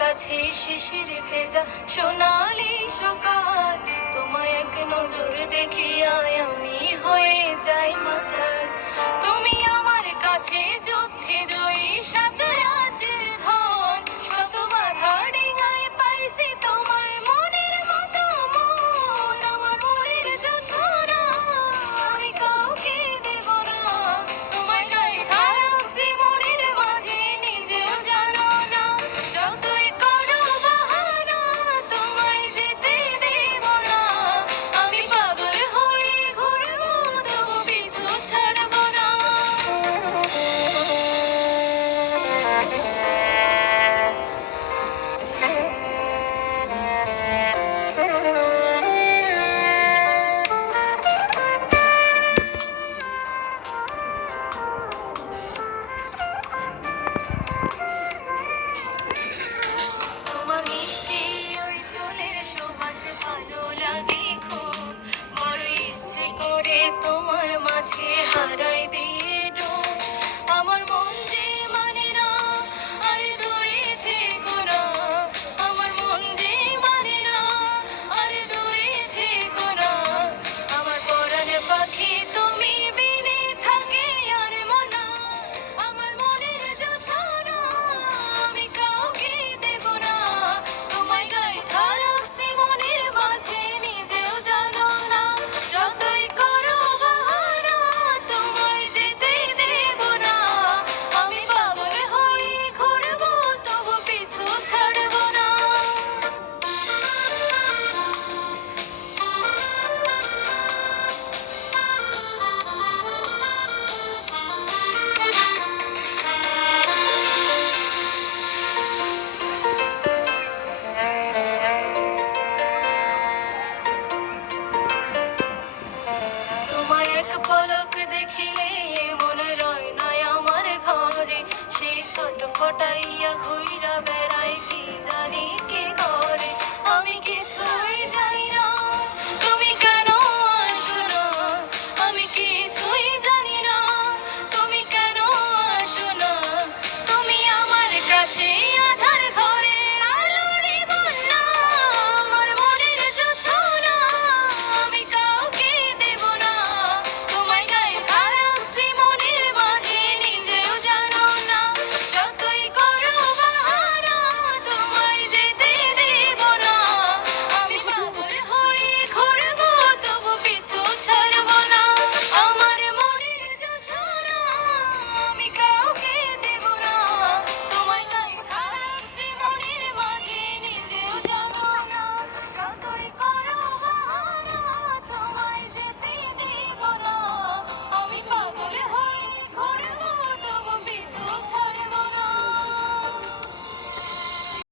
কাছে শিশির ভেজা সোনালি সকাল, তোমায় এক নজর দেখিয়ায় আমি হয়ে যাই মাতাল। তুমি আমার কাছে যুদ্ধে জয়ী, সাত রাজ্যের ধন, শত বাধা ডিঙায় পাইছি তোমায় মনের মতো মন। আমার মনের যোছনা আমি কাউকে দেব না, তোমায় গাইথা রাখছি মনের মাঝে, নিজেও জানো না। যতই করো বাহানা তোমায় যেতে দেব না, আমি পাগল হয়ে ঘুরবো তবু পিছু ছাড়ব না। তোমার মিষ্টি ওই চুলের সুবাস ভালো লাগে খুব, বড় ইচ্ছে করে তোমার মাঝে হারাই দিই